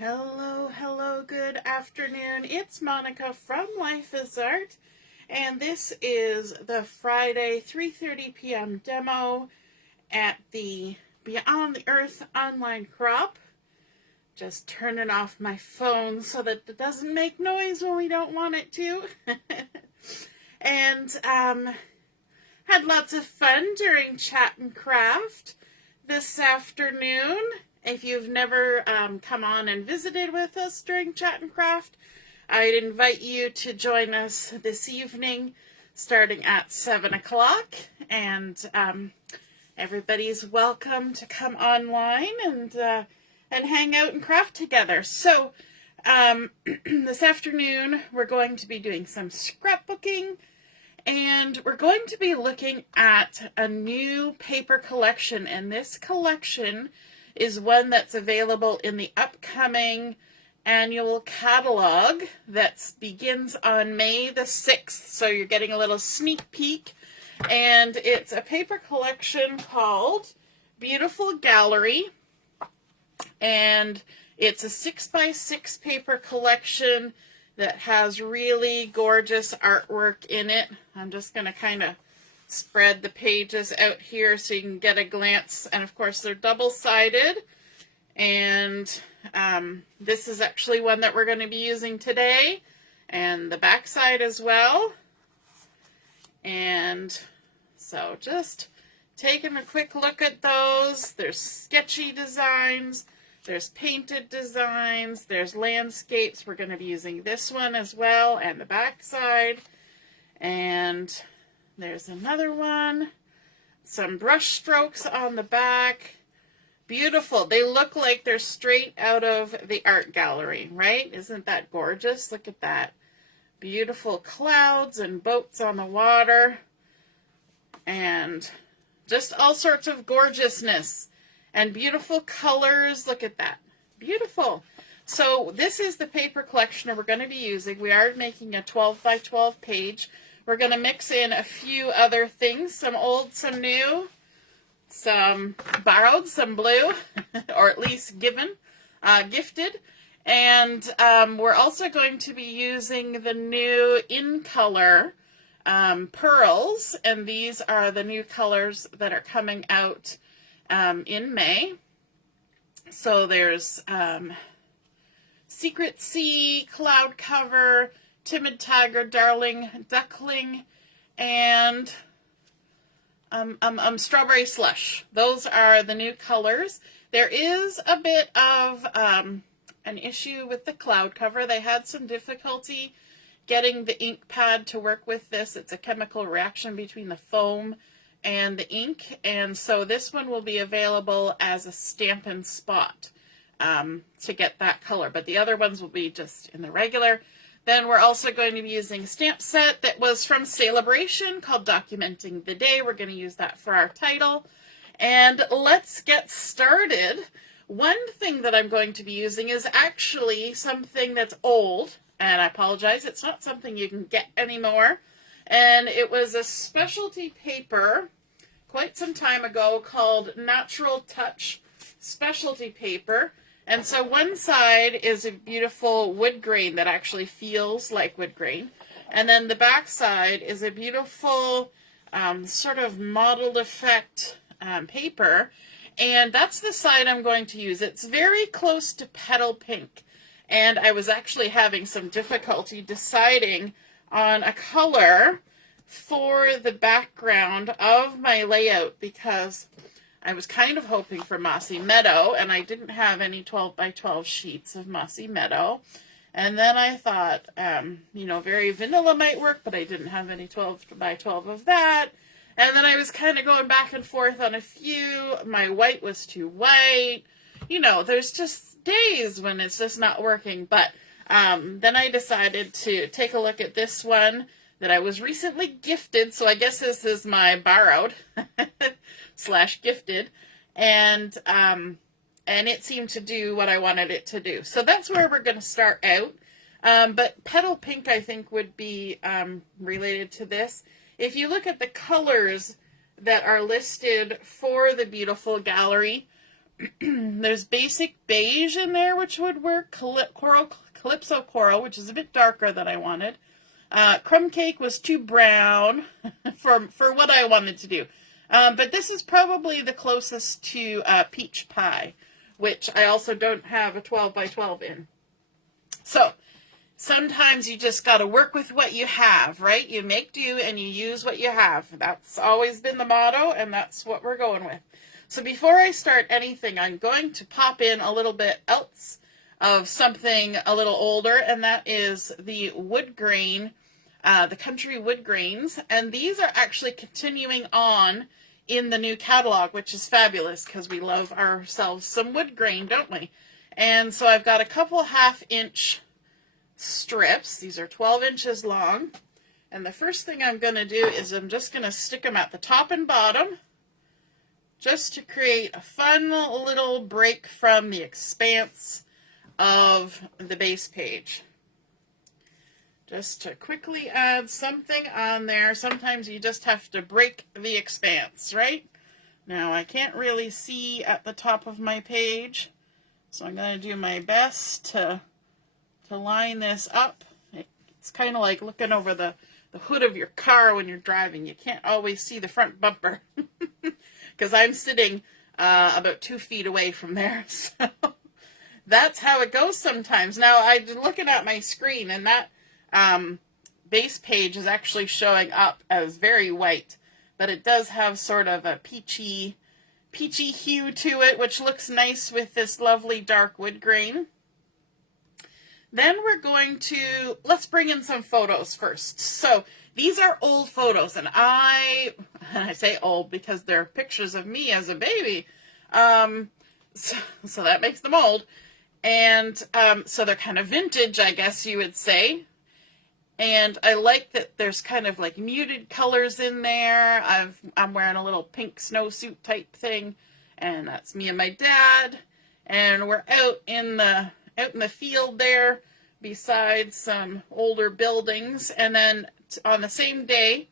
Hello, hello, good afternoon. It's Monica from Life is Art, and this is the Friday 3:30 p.m. demo at the Beyond the Earth online crop. Just turning off my phone so that it doesn't make noise when we don't want it to. And had lots of fun during Chat and Craft this afternoon. If you've never come on and visited with us during Chat and Craft, I'd invite you to join us this evening starting at 7 o'clock. And everybody's welcome to come online and hang out and craft together. So this afternoon we're going to be doing some scrapbooking, and we're going to be looking at a new paper collection, and this collection is one that's available in the upcoming annual catalog that begins on May the 6th, so you're getting a little sneak peek. And it's a paper collection called Beautiful Gallery, and it's a 6x6 paper collection that has really gorgeous artwork in it. I'm just going to kind of spread the pages out here so you can get a glance, and of course they're double-sided, and this is actually one that we're going to be using today, and the back side as well. And so just taking a quick look at those. There's sketchy designs, there's painted designs, there's landscapes. We're going to be using this one as well, and the back side. And there's another one. Some brush strokes on the back. Beautiful. They look like they're straight out of the art gallery, right? Isn't that gorgeous? Look at that. Beautiful clouds and boats on the water. And just all sorts of gorgeousness. And beautiful colors. Look at that. Beautiful. So this is the paper collection we're going to be using. We are making a 12 by 12 page. We're going to mix in a few other things, some old, some new, some borrowed, some blue, or at least gifted. And we're also going to be using the new in color pearls, and these are the new colors that are coming out in May. So there's Secret Sea, Cloud Cover, Timid Tiger, Darling Duckling, and Strawberry Slush. Those are the new colors. There is a bit of an issue with the cloud cover. They had some difficulty getting the ink pad to work with this. It's a chemical reaction between the foam and the ink, and so this one will be available as a Stampin' spot to get that color, but the other ones will be just in the regular. Then we're also going to be using a stamp set that was from Sale-A-Bration called Documenting the Day. We're going to use that for our title. And let's get started. One thing that I'm going to be using is actually something that's old, and I apologize, it's not something you can get anymore. And it was a specialty paper quite some time ago called Natural Touch Specialty Paper. And so one side is a beautiful wood grain that actually feels like wood grain. And then the back side is a beautiful sort of mottled effect paper. And that's the side I'm going to use. It's very close to Petal Pink. And I was actually having some difficulty deciding on a color for the background of my layout because I was kind of hoping for Mossy Meadow, and I didn't have any 12 by 12 sheets of Mossy Meadow. And then I thought, very vanilla might work, but I didn't have any 12 by 12 of that. And then I was kind of going back and forth on a few. My white was too white. There's just days when it's just not working. But then I decided to take a look at this one that I was recently gifted. So I guess this is my borrowed / gifted. And it seemed to do what I wanted it to do. So that's where we're going to start out. But Petal Pink, I think, would be related to this. If you look at the colors that are listed for the Beautiful Gallery, There's basic beige in there, which would work. Calypso coral, which is a bit darker than I wanted. Crumb cake was too brown for what I wanted to do. But this is probably the closest to peach pie, which I also don't have a 12 by 12 in. So sometimes you just got to work with what you have, right? You make do and you use what you have. That's always been the motto, and that's what we're going with. So before I start anything, I'm going to pop in a little bit else of something a little older, and that is the wood grain, the country wood grains. And these are actually continuing on in the new catalog, which is fabulous because we love ourselves some wood grain, don't we? And so I've got a couple 1/2-inch strips. These are 12 inches long. And the first thing I'm going to do is I'm just going to stick them at the top and bottom, just to create a fun little break from the expanse of the base page. Just to quickly add something on there. Sometimes you just have to break the expanse, right? Now I can't really see at the top of my page, so I'm going to do my best to line this up. It's kind of like looking over the hood of your car when you're driving. You can't always see the front bumper because I'm sitting about 2 feet away from there. So that's how it goes sometimes. Now I'm looking at my screen, and that base page is actually showing up as very white, but it does have sort of a peachy hue to it, which looks nice with this lovely dark wood grain. Then we're going to, let's bring in some photos first. So these are old photos, and I say old because they're pictures of me as a baby. So that makes them old. And so they're kind of vintage, I guess you would say. And I like that there's kind of like muted colors in there. I'm wearing a little pink snowsuit type thing, and that's me and my dad. And we're out in the field there beside some older buildings. And then on the same day,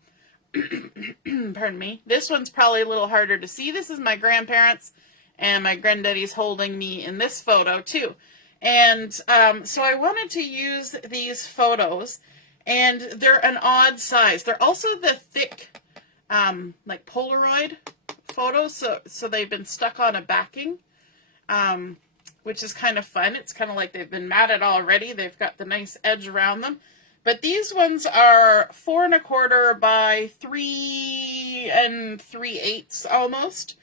pardon me, this one's probably a little harder to see. This is my grandparents, and my granddaddy's holding me in this photo too. And so I wanted to use these photos, and they're an odd size. They're also the thick, like Polaroid photos, so they've been stuck on a backing, which is kind of fun. It's kind of like they've been matted already. They've got the nice edge around them. But these ones are 4 1/4 by 3 3/8 almost.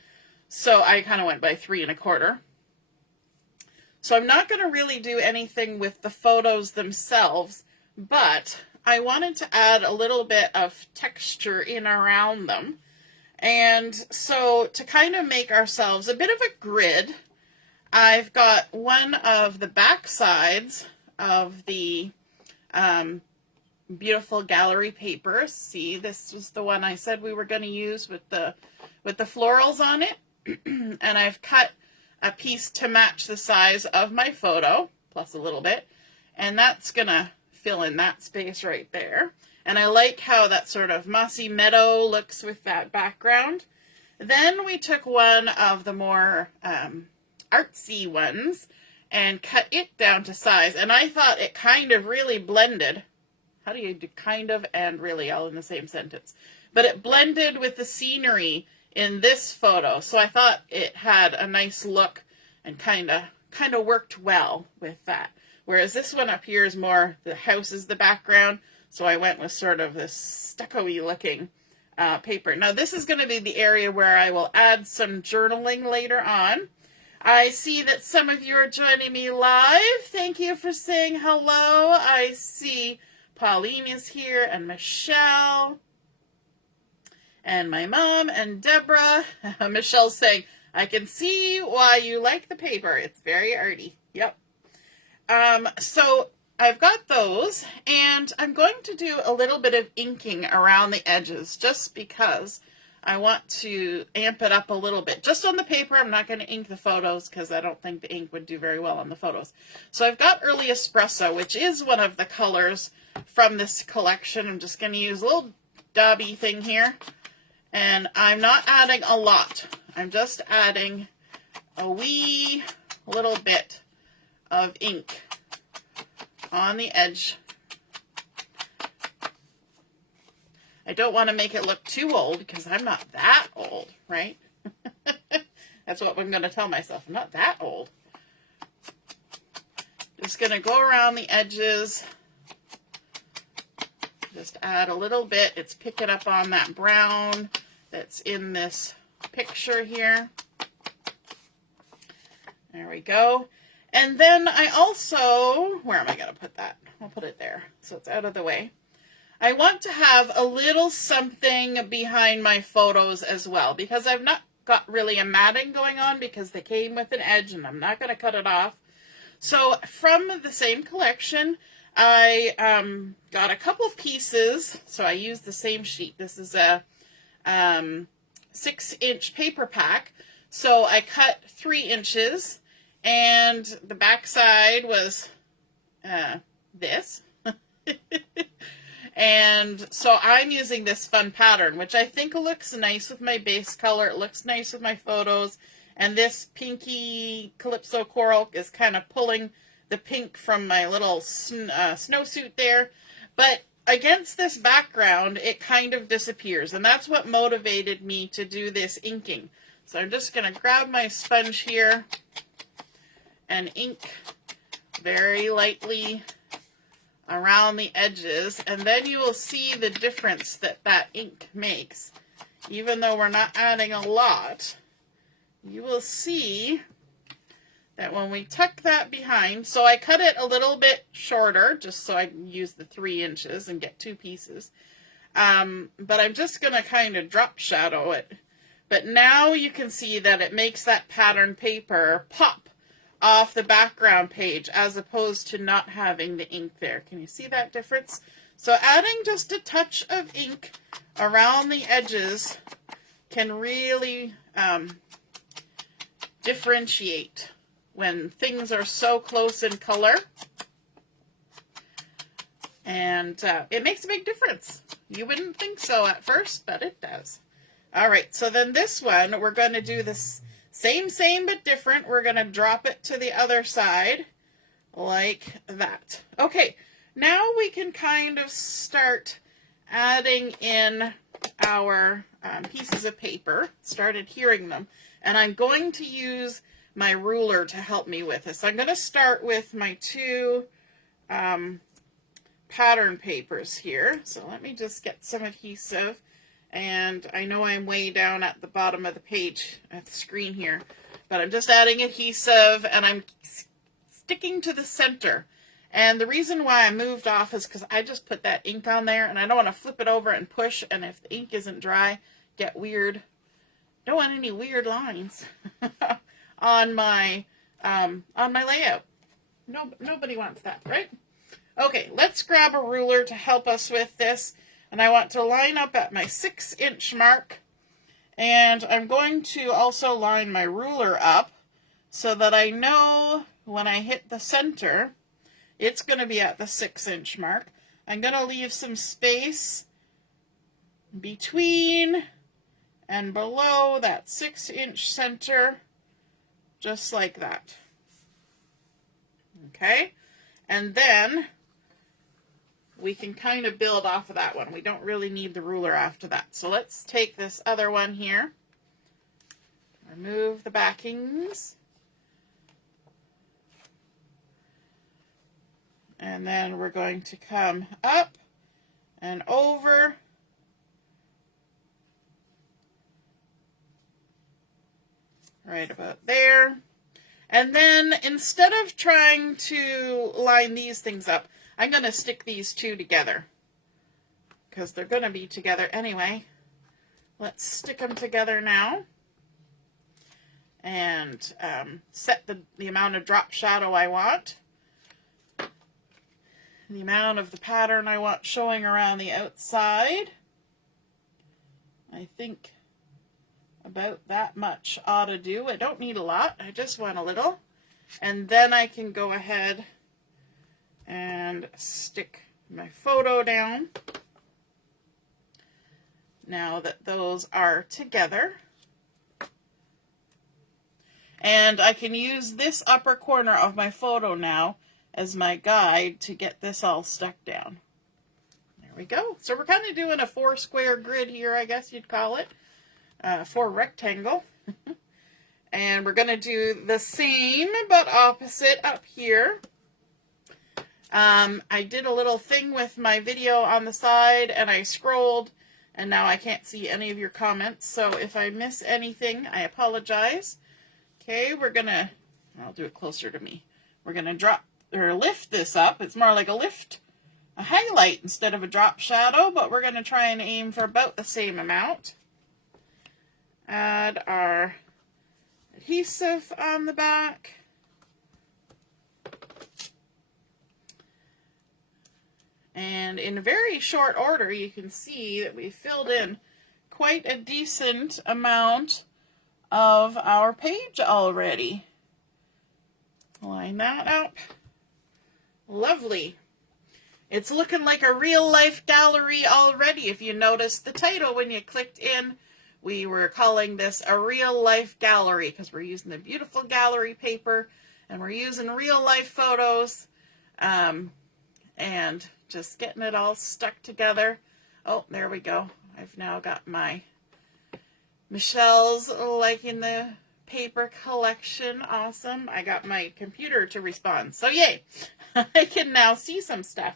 So I kind of went by 3 1/4. So I'm not going to really do anything with the photos themselves, but I wanted to add a little bit of texture in around them. And so to kind of make ourselves a bit of a grid, I've got one of the back sides of the beautiful gallery paper. See, this was the one I said we were going to use with the florals on it. And I've cut a piece to match the size of my photo, plus a little bit. And that's going to fill in that space right there. And I like how that sort of mossy meadow looks with that background. Then we took one of the more artsy ones and cut it down to size. And I thought it kind of really blended. How do you do kind of and really all in the same sentence? But it blended with the scenery in this photo. So I thought it had a nice look and kind of worked well with that. Whereas this one up here is more, the house is the background. So I went with sort of this stucco-y looking paper. Now this is going to be the area where I will add some journaling later on. I see that some of you are joining me live. Thank you for saying hello. I see Pauline is here, and Michelle, and my mom, and Deborah. Michelle's saying, I can see why you like the paper. It's very arty. Yep. So I've got those, and I'm going to do a little bit of inking around the edges just because I want to amp it up a little bit. Just on the paper, I'm not going to ink the photos because I don't think the ink would do very well on the photos. So I've got Early Espresso, which is one of the colors from this collection. I'm just going to use a little dauby thing here. And I'm not adding a lot. I'm just adding a wee little bit of ink on the edge. I don't want to make it look too old because I'm not that old, right? That's what I'm going to tell myself. I'm not that old. Just going to go around the edges. Just add a little bit. It's picking up on that brown that's in this picture here. There we go. And then I also, where am I going to put that? I'll put it there so it's out of the way. I want to have a little something behind my photos as well, because I've not got really a matting going on because they came with an edge and I'm not going to cut it off. So from the same collection, I got a couple of pieces. So I used the same sheet. This is a 6-inch paper pack. So I cut 3 inches, and the back side was this. And so I'm using this fun pattern, which I think looks nice with my base color. It looks nice with my photos. And this pinky Calypso coral is kind of pulling the pink from my little snowsuit there. But against this background, it kind of disappears. And that's what motivated me to do this inking. So I'm just going to grab my sponge here and ink very lightly around the edges, and then you will see the difference that that ink makes. Even though we're not adding a lot, you will see that when we tuck that behind, so I cut it a little bit shorter just so I can use the 3 inches and get 2 pieces. But I'm just going to kind of drop shadow it. But now you can see that it makes that pattern paper pop off the background page as opposed to not having the ink there. Can you see that difference? So adding just a touch of ink around the edges can really differentiate when things are so close in color. And it makes a big difference. You wouldn't think so at first, but it does. All right, so then this one, we're going to do this same but different. We're going to drop it to the other side like that. Okay, now we can kind of start adding in our pieces of paper. Started hearing them. And I'm going to use my ruler to help me with this. I'm going to start with my 2 pattern papers here. So let me just get some adhesive. And I know I'm way down at the bottom of the page, at the screen here, but I'm just adding adhesive and I'm sticking to the center. And the reason why I moved off is because I just put that ink on there and I don't want to flip it over and push, and if the ink isn't dry, get weird. Don't want any weird lines on my layout. No, nobody wants that, right? Okay, let's grab a ruler to help us with this. And I want to line up at my 6-inch mark. And I'm going to also line my ruler up so that I know when I hit the center, it's going to be at the 6-inch mark. I'm going to leave some space between and below that 6-inch center, just like that. Okay? And then we can kind of build off of that one. We don't really need the ruler after that. So let's take this other one here. Remove the backings. And then we're going to come up and over. Right about there. And then instead of trying to line these things up, I'm going to stick these 2 together because they're going to be together anyway. Let's stick them together now and set the amount of drop shadow I want, the amount of the pattern I want showing around the outside. I think about that much ought to do. I don't need a lot. I just want a little. And then I can go ahead and stick my photo down now that those are together. And I can use this upper corner of my photo now as my guide to get this all stuck down. There we go. So we're kind of doing a 4 square grid here, I guess you'd call it. 4 rectangle. And we're going to do the same but opposite up here. I did a little thing with my video on the side and I scrolled and now I can't see any of your comments. So if I miss anything, I apologize. Okay, I'll do it closer to me. We're going to drop or lift this up. It's more like a highlight instead of a drop shadow, but we're going to try and aim for about the same amount. Add our adhesive on the back. And in very short order, you can see that we filled in quite a decent amount of our page already. Line that up. Lovely. It's looking like a real life gallery already. If you noticed the title when you clicked in, we were calling this a real life gallery because we're using the beautiful gallery paper and we're using real life photos. And just getting it all stuck together. Oh, there we go. I've now got Michelle's liking the paper collection. Awesome. I got my computer to respond. So yay. I can now see some stuff.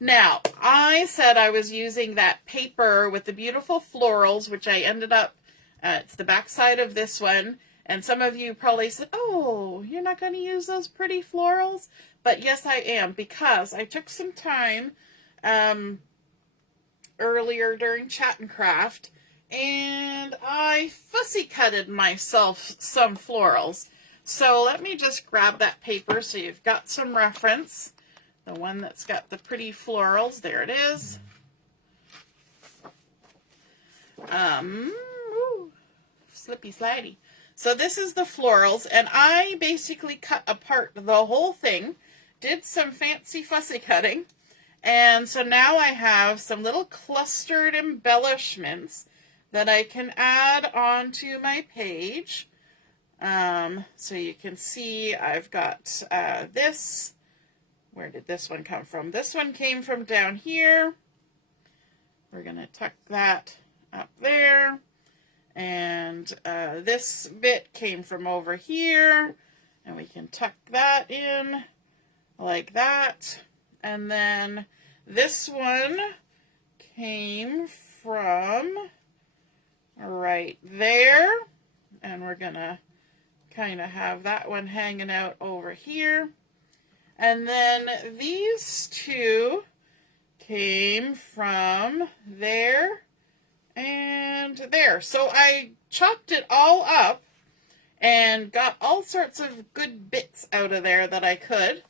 Now, I said I was using that paper with the beautiful florals, which I ended up, it's the back side of this one. And some of you probably said, oh, you're not going to use those pretty florals? But yes, I am, because I took some time earlier during Chat and Craft, and I fussy cutted myself some florals. So let me just grab that paper so you've got some reference. The one that's got the pretty florals, there it is. Slippy slidey. So this is the florals, and I basically cut apart the whole thing, did some fancy fussy cutting, and so now I have some little clustered embellishments that I can add onto my page. So you can see I've got this. Where did this one come from? This one came from down here. We're going to tuck that up there. And this bit came from over here, and we can tuck that in like that. And then this one came from right there, and we're gonna kind of have that one hanging out over here. And then these two came from there and there. So I chopped it all up and got all sorts of good bits out of there that I could.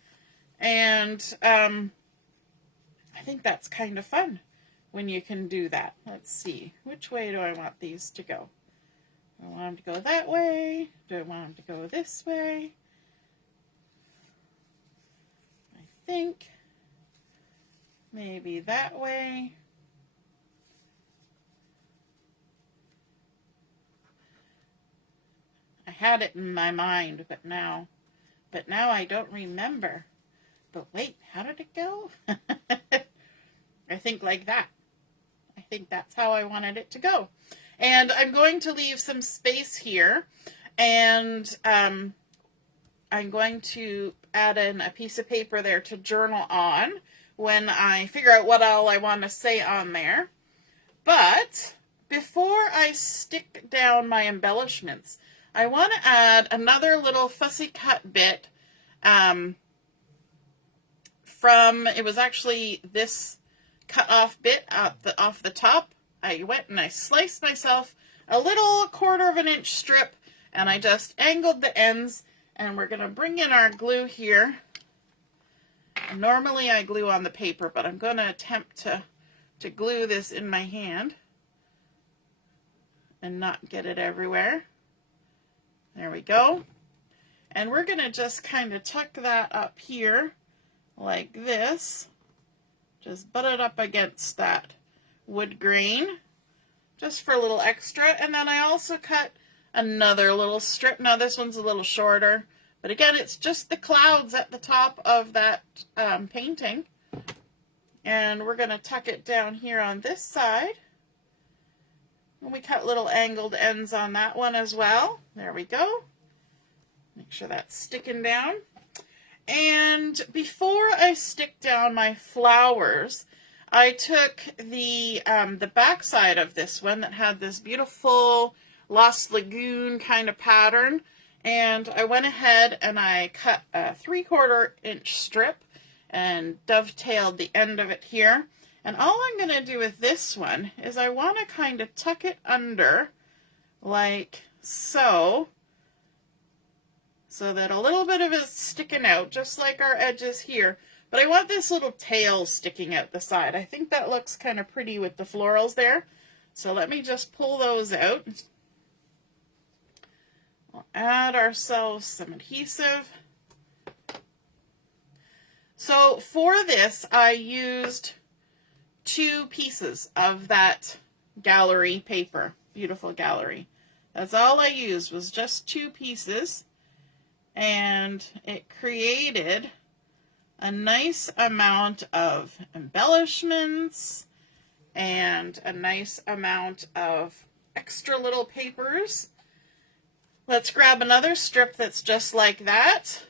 And I think that's kind of fun when you can do that. Let's see. Which way do I want these to go? Do I want them to go that way? Do I want them to go this way? I think maybe that way. I had it in my mind, but now I don't remember. But wait, how did it go? I think like that. I think that's how I wanted it to go. And I'm going to leave some space here, and I'm going to add in a piece of paper there to journal on when I figure out what all I want to say on there. But before I stick down my embellishments, I want to add another little fussy cut bit from, it was actually this cut off bit off the top. I went and I sliced myself a little 1/4 of an inch strip, and I just angled the ends, and we're going to bring in our glue here. Normally I glue on the paper, but I'm going to attempt to glue this in my hand and not get it everywhere. There we go. And we're going to just kind of tuck that up here like this. Just butt it up against that wood grain just for a little extra. And then I also cut another little strip. Now this one's a little shorter, but again, it's just the clouds at the top of that painting. And we're going to tuck it down here on this side. And we cut little angled ends on that one as well. There we go. Make sure that's sticking down. And before I stick down my flowers, I took the back side of this one that had this beautiful Lost Lagoon kind of pattern, and I went ahead and I cut a 3/4 inch strip and dovetailed the end of it here. And all I'm going to do with this one is I want to kind of tuck it under like so, so that a little bit of it is sticking out, just like our edges here. But I want this little tail sticking out the side. I think that looks kind of pretty with the florals there. So let me just pull those out. We'll add ourselves some adhesive. So for this, I used 2 pieces of that gallery paper, beautiful gallery. That's all I used, was just 2 pieces. And it created a nice amount of embellishments and a nice amount of extra little papers. Let's grab another strip that's just like that.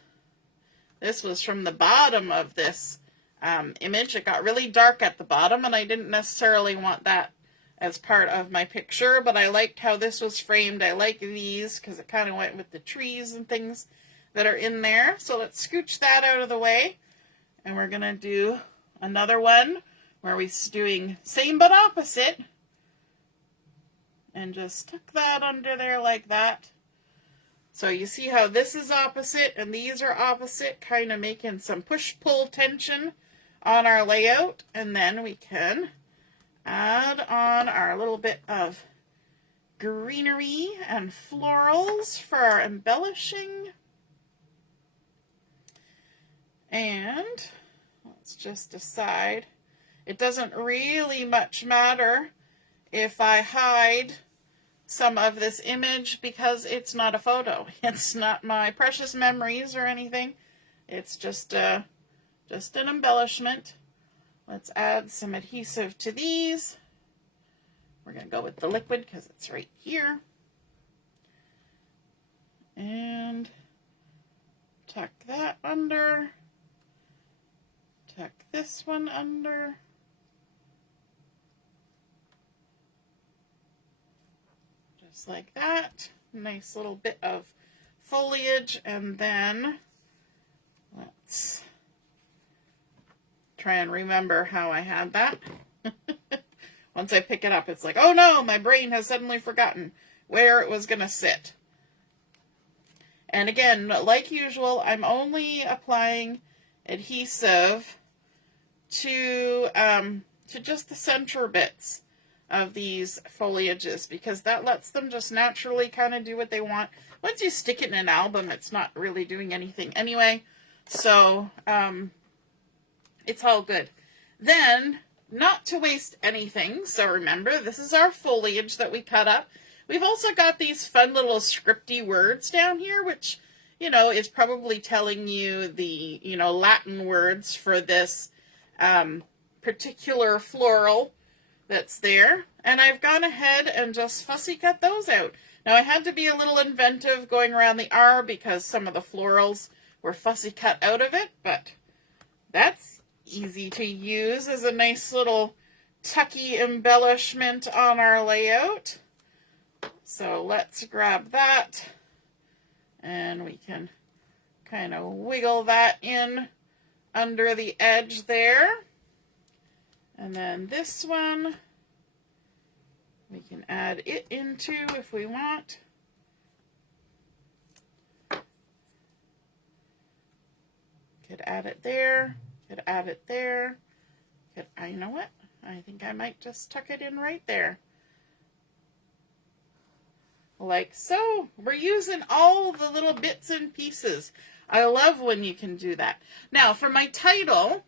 This was from the bottom of this image. It got really dark at the bottom, and I didn't necessarily want that as part of my picture, but I liked how this was framed. I like these because it kind of went with the trees and things that are in there. So let's scooch that out of the way. And we're going to do another one where we're doing same but opposite. And just tuck that under there like that. So you see how this is opposite and these are opposite, kind of making some push-pull tension on our layout. And then we can add on our little bit of greenery and florals for our embellishing. And let's just decide, it doesn't really much matter if I hide some of this image because it's not a photo. It's not my precious memories or anything. It's just an embellishment. Let's add some adhesive to these. We're going to go with the liquid because it's right here. And tuck that under. Tuck this one under. Just like that. Nice little bit of foliage, and then let's try and remember how I had that. Once I pick it up, it's like, oh no, my brain has suddenly forgotten where it was going to sit. And again, like usual, I'm only applying adhesive to just the center bits of these foliages, because that lets them just naturally kind of do what they want. Once you stick it in an album, it's not really doing anything anyway. So it's all good. Then, not to waste anything, so remember, this is our foliage that we cut up. We've also got these fun little scripty words down here, which, you know, is probably telling you the, you know, Latin words for this particular floral that's there. And I've gone ahead and just fussy cut those out. Now, I had to be a little inventive going around the R because some of the florals were fussy cut out of it, but that's easy to use as a nice little tucky embellishment on our layout. So let's grab that, and we can kind of wiggle that in under the edge there. And then this one, we can add it into if we want. Could add it there, could add it there. You know what? I think I might just tuck it in right there. Like so. We're using all the little bits and pieces. I love when you can do that. Now, for my title,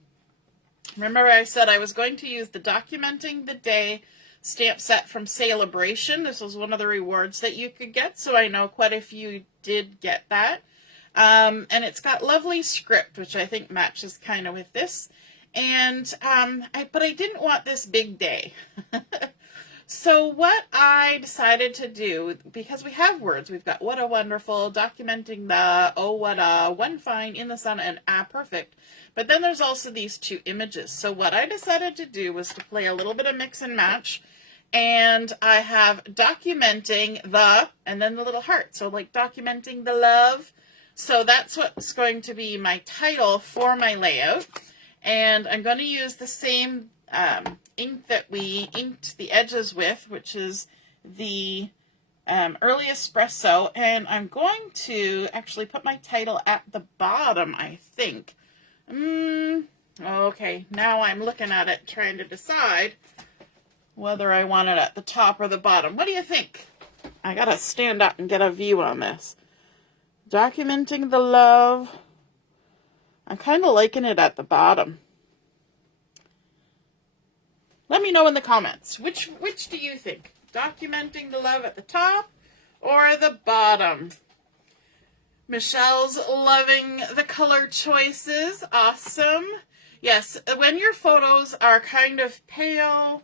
remember I said I was going to use the Documenting the Day stamp set from Sale-A-Bration. This was one of the rewards that you could get, so I know quite a few did get that. And it's got lovely script, which I think matches kind of with this. And but I didn't want this big day. So what I decided to do, because we have words, we've got what a wonderful, documenting the, oh what a, one fine, in the sun, and perfect. But then there's also these two images. So what I decided to do was to play a little bit of mix and match. And I have documenting the, and then the little heart. So like documenting the love. So that's what's going to be my title for my layout. And I'm going to use the same ink that we inked the edges with, which is the early Espresso. And I'm going to actually put my title at the bottom, I think. Okay, now I'm looking at it trying to decide whether I want it at the top or the bottom. What do you think? I gotta stand up and get a view on this. Documenting the love. I'm kind of liking it at the bottom. Let me know in the comments. Which do you think? Documenting the love at the top or the bottom? Michelle's loving the color choices. Awesome. Yes, when your photos are kind of pale,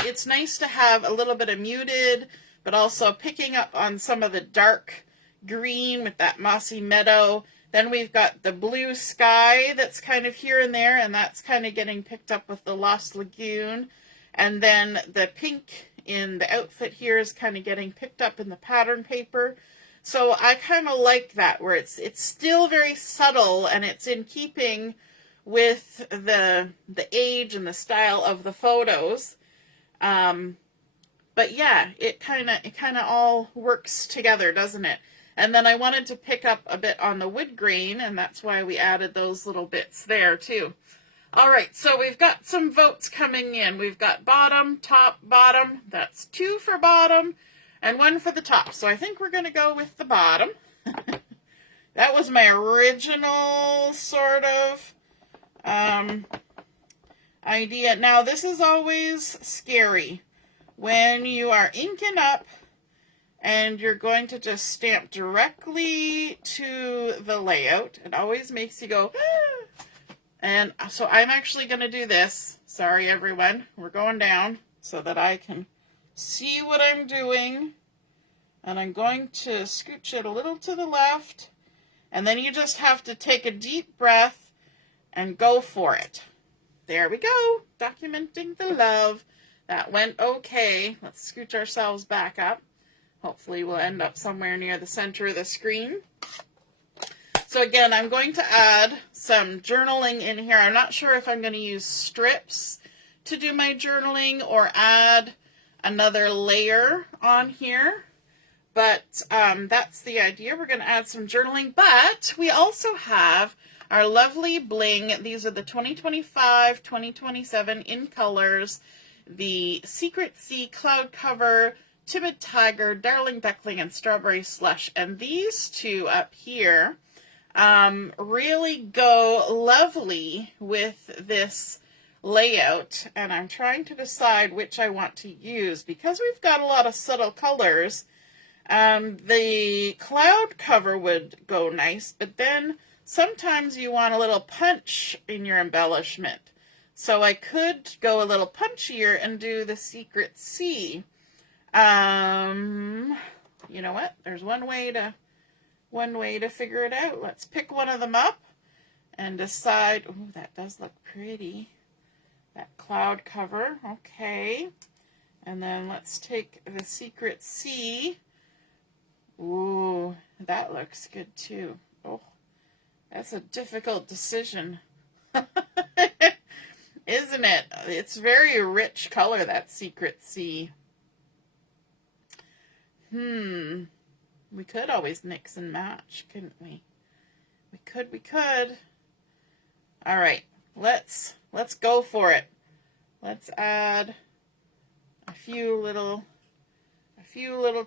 it's nice to have a little bit of muted, but also picking up on some of the dark green with that mossy meadow. Then we've got the blue sky that's kind of here and there, and that's kind of getting picked up with the Lost Lagoon. And then the pink in the outfit here is kind of getting picked up in the pattern paper. So I kind of like that, where it's still very subtle, and it's in keeping with the age and the style of the photos. But yeah, it kind of all works together, doesn't it? And then I wanted to pick up a bit on the wood grain, and that's why we added those little bits there too. All right, so we've got some votes coming in. We've got bottom, top, bottom. That's 2 for bottom and 1 for the top. So I think we're going to go with the bottom. That was my original sort of idea. Now, this is always scary when you are inking up and you're going to just stamp directly to the layout. It always makes you go, ah! And so I'm actually going to do this. Sorry, everyone. We're going down so that I can see what I'm doing. And I'm going to scooch it a little to the left. And then you just have to take a deep breath and go for it. There we go. Documenting the love. That went okay. Let's scooch ourselves back up. Hopefully we'll end up somewhere near the center of the screen. So again, I'm going to add some journaling in here. I'm not sure if I'm going to use strips to do my journaling or add another layer on here. But that's the idea. We're going to add some journaling. But we also have our lovely bling. These are the 2025, 2027 in colors. The Secret Sea Cloud Cover, Timid Tiger, Darling Duckling, and Strawberry Slush. And these two up here really go lovely with this layout. And I'm trying to decide which I want to use. Because we've got a lot of subtle colors, the cloud cover would go nice. But then sometimes you want a little punch in your embellishment. So I could go a little punchier and do the Secret Sea. You know what? There's one way to figure it out. Let's pick one of them up and decide. Oh, that does look pretty. That cloud cover. Okay. And then let's take the Secret Sea. Ooh, that looks good too. Oh, that's a difficult decision. Isn't it? It's very rich color, that Secret Sea. We could always mix and match, couldn't we? We could. All right, let's go for it. Let's add a few little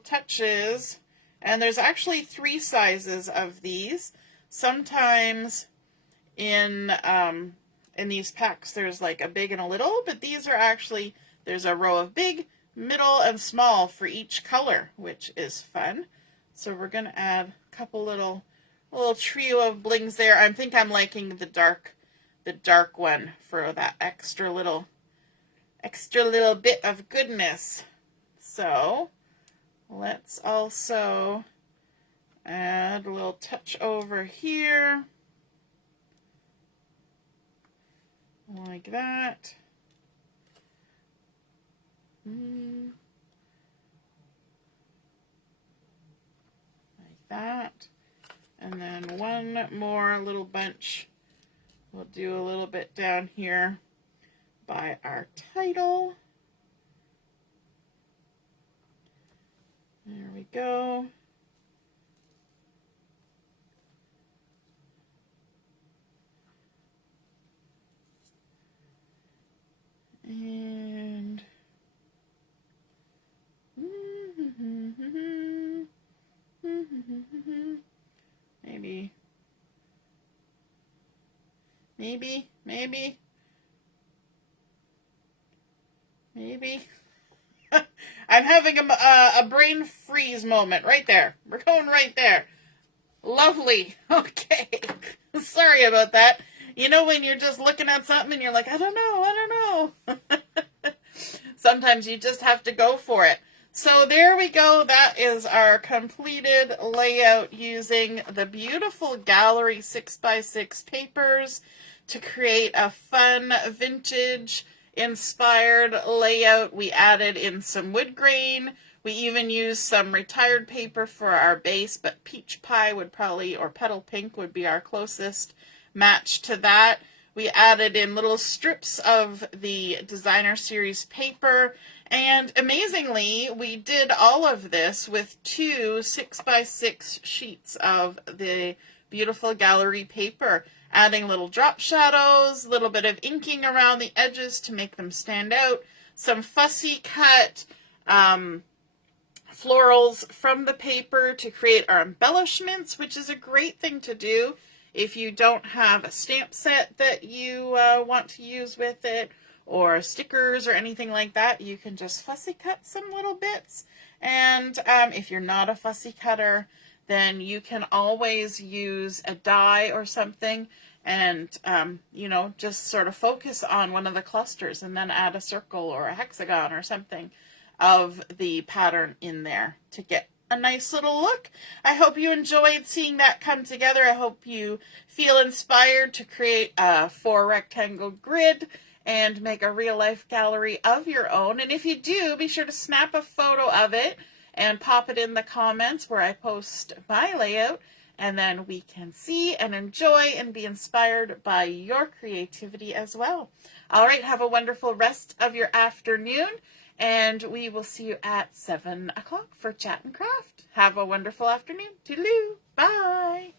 touches. And there's actually 3 sizes of these. Sometimes in in these packs there's like a big and a little, but these are actually, there's a row of big, middle, and small for each color, which is fun. So we're going to add a couple little trio of blings there. I think I'm liking the dark one for that extra little bit of goodness. So let's also add a little touch over here, like that. Like that. And then one more little bunch. We'll do a little bit down here by our title. There we go. And maybe. I'm having a brain freeze moment right there. We're going right there. Lovely. Okay. Sorry about that. You know when you're just looking at something and you're like, I don't know. Sometimes you just have to go for it. So there we go. That is our completed layout using the beautiful gallery 6x6 papers to create a fun vintage inspired layout. We added in some wood grain. We even used some retired paper for our base, but peach pie would probably, or petal pink would be our closest match to that. We added in little strips of the designer series paper, and amazingly, we did all of this with 2 6x6 sheets of the beautiful gallery paper, adding little drop shadows, a little bit of inking around the edges to make them stand out, some fussy cut florals from the paper to create our embellishments, which is a great thing to do if you don't have a stamp set that you want to use with it, or stickers or anything like that. You can just fussy cut some little bits. And if you're not a fussy cutter, then you can always use a die or something and, you know, just sort of focus on one of the clusters and then add a circle or a hexagon or something of the pattern in there to get a nice little look. I hope you enjoyed seeing that come together. I hope you feel inspired to create a 4 rectangle grid and make a real life gallery of your own. And if you do, be sure to snap a photo of it and pop it in the comments where I post my layout, and then we can see and enjoy and be inspired by your creativity as well. All right, have a wonderful rest of your afternoon, and we will see you at 7 o'clock for Chat and Craft. Have a wonderful afternoon. Toodaloo. Bye.